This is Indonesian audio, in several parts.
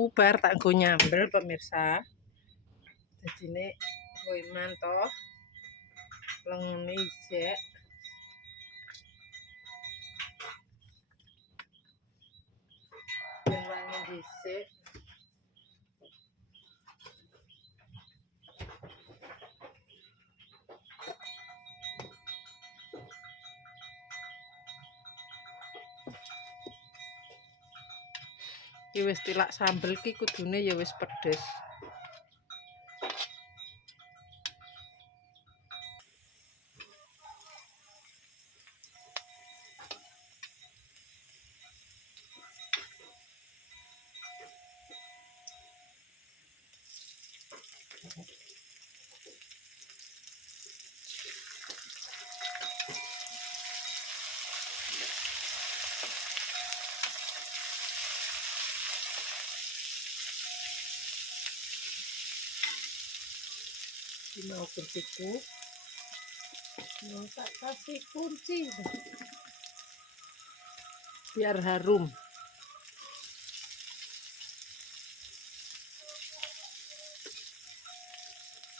ubar tak nggo nyambel pemirsa. Dadine koiman toh lengene isek. Ben wangi dhisik. Iki wis tilak sambel ki kudune ya wis pedes. Ini mau kunciku. Mau tak kasih kunci. Biar harum.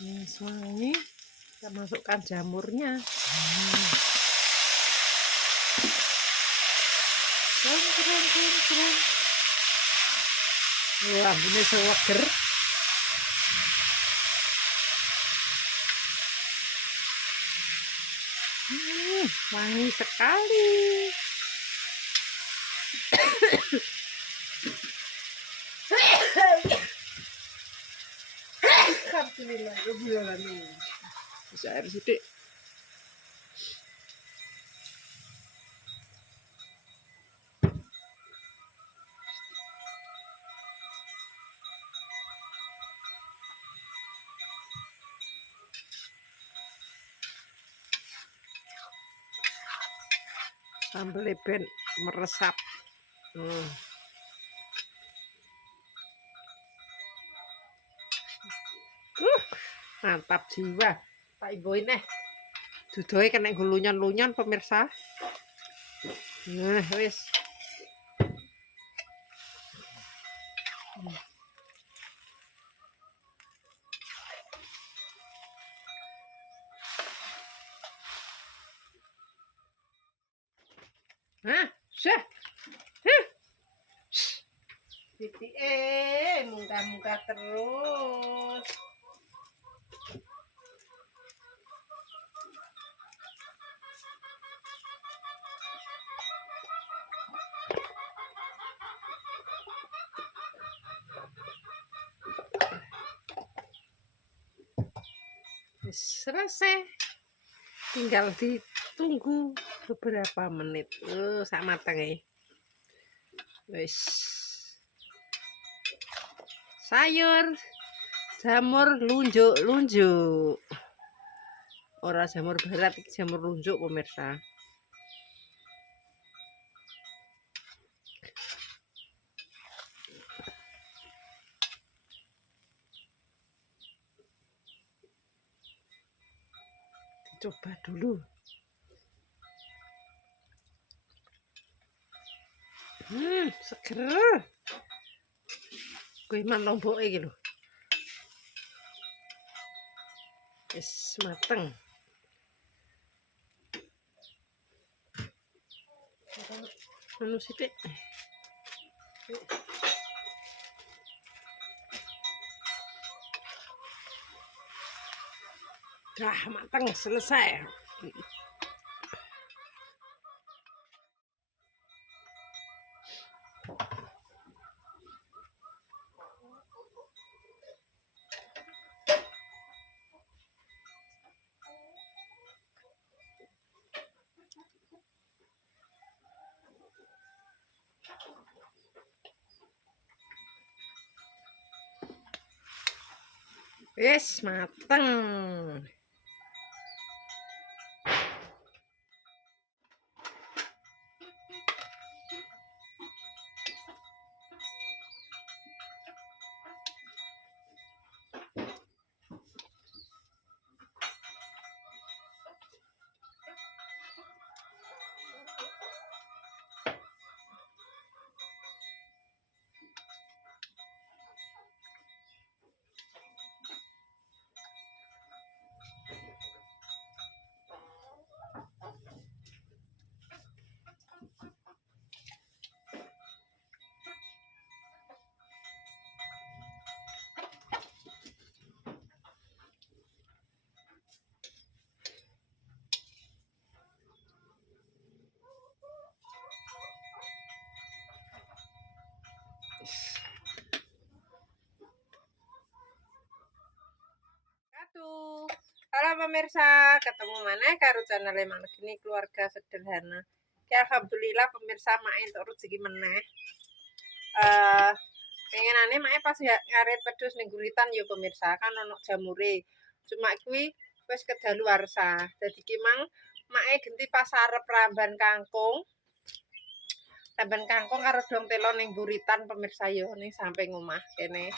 Ini wangi. Kita masukkan jamurnya. Keren. Wah, ini seger. Wangi sekali. Alhamdulillah, bisa air sedikit. Sambel ben meresap. Mantap jiwa. Tak ibuin dudohe kena lunyon-lunyon pemirsa. Nah, wis. Syah. Titi munggah-munggah terus. Selesai, tinggal ditunggu beberapa menit. Sak mateng wis. Sayur jamur lunjuk ora jamur barat, jamur lunjuk pemirsa. Coba dulu. Seger. Kuiman lomboke iki lho. Wis mateng. Anu sithik. Dah mateng, selesai. Wis mateng. pemirsa, ketemu mana karo channel Manegini Keluarga Sederhana. Ya alhamdulillah pemirsa mak entuk rezeki meneh. Pengenane mak pas ngarit pedus ning guritan ya pemirsa, kan ono jamure. Cuma kuwi wis kedaluarsa. Dadi ki mang mak genti pas arep ramban kangkung. Ramban kangkung karo dong telo ning guritan pemirsa yo ning samping omah kene.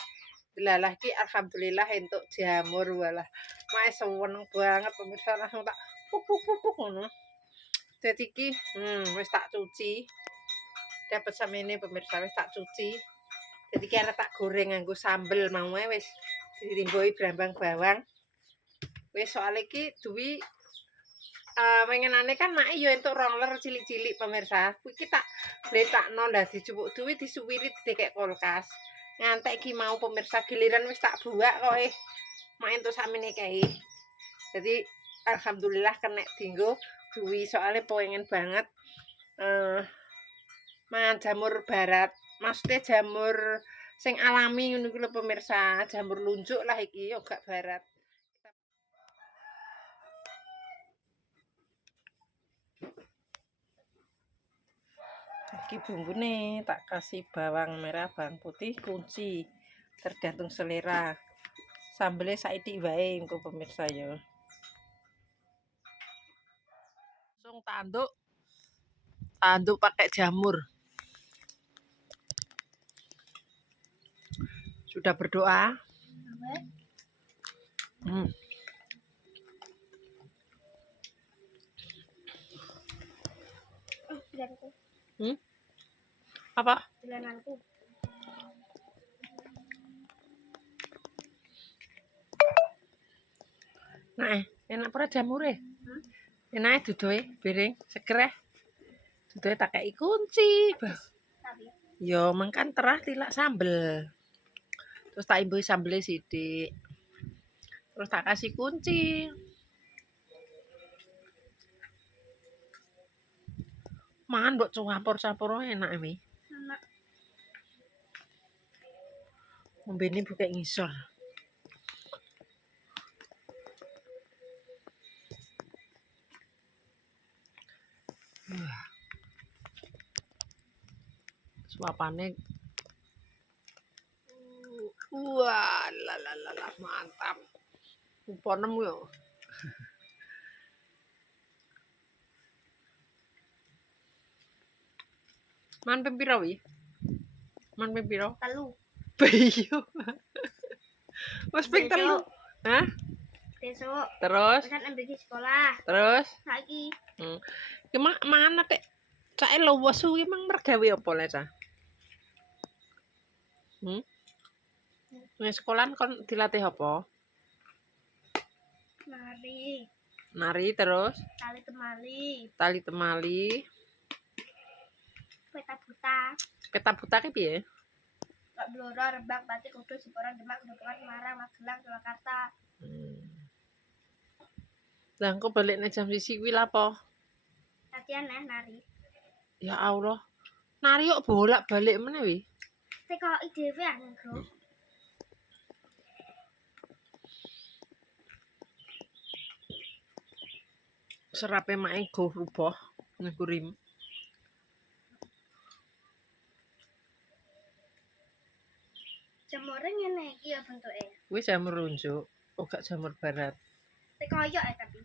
Delalah ki alhamdulillah entuk jamur walah. Mae seneng banget pemirsa langsung tak pupuk ngono. Dadi ki wis tak cuci. Dapat semene pemirsa wis tak cuci. Dadi ki arep tak goreng nganggo sambel mau wis ditimboi brambang bawang. Wis soal iki duwi pengenane kan mak yo entuk roller cilik-cilik pemirsa. Kuwi ki tak bletakno lah dicupuk duwi disuwiri dikek kulkas. Ngantek ki mau pemirsa giliran wis tak buak kok mak entuk sakmene kae. Jadi alhamdulillah kena dinggo duwi soalnya pengen banget mangan jamur barat. Maksudnya jamur sing alami ngono kuwi lho pemirsa, jamur lunjuk lah iki yo gak barat. Iki bumbune tak kasih bawang merah, bawang putih, kunci. Tergantung selera. Sambelnya saithik wae engko pemirsa yo. Langsung tanduk pakai jamur. Sudah berdoa? Apa? Jalananku. Nah, enak ora jamure? Enak dudoe piring seger. Dudoe tak kei kunci. Yo mangkan terah tilak sambel. Terus tak imbui sambelnya sithik. Terus tak kasih kunci. Mangan mbok campur-campur enak iki. Enak. Ngombene buka ngisor. Suapane wah la mantap. Uponem yo. Man pempiro wi? Man pempiro? Telu. Bayo. Wes ping telu. Hah? Besok. Terus? Pesan ambil di sekolah. Terus? Lagi. Ki mangan nek cake luwes kuwi mang mergawe apa le cah? Ning sekolahan kon dilatih apa? Nari. Nari terus? Tali temali. Tali temali. Peta buta. Peta buta ki piye? Kak Blora, Rembang, Batik, Kudus, Siporan, Demak, Gedokengan, Semarang, Magelang, Surakarta. Lah engko balik nek jam 1 kuwi lapo? Latihan nari. Ya Allah. Nari kok bolak-balik meneh wi? Teko dhewe anggo. Serape mae go rubah nggo rim. Jamure ngene iki ya bentuke. Kuwi jamur lunjuk, gak jamur barat. Teko koyo tapi.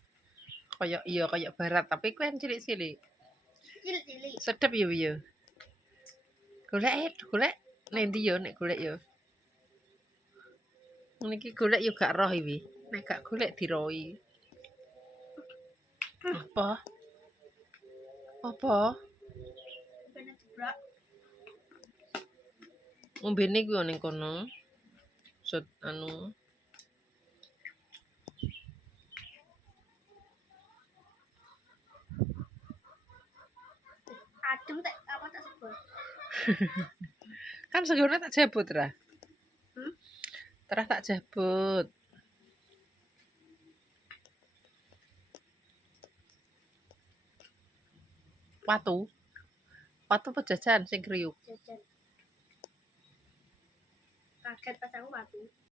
Kayak barat, tapi kuwi cilik-cilik. Cilik-cilik. Sedep ya wi ya. Golek nendi yo nek golek yo. Niki golek yo gak roh iki. Nek gak golek diroi. Apa? Ben jeblok. Ngombene kuwi ning kono. Sut anu. Adem tak apa tak sebut. Kan segone tak jabut ra. Terus tak jabut. Watu pejajan sing kriuk. Jajan. Kaget pas aku watu.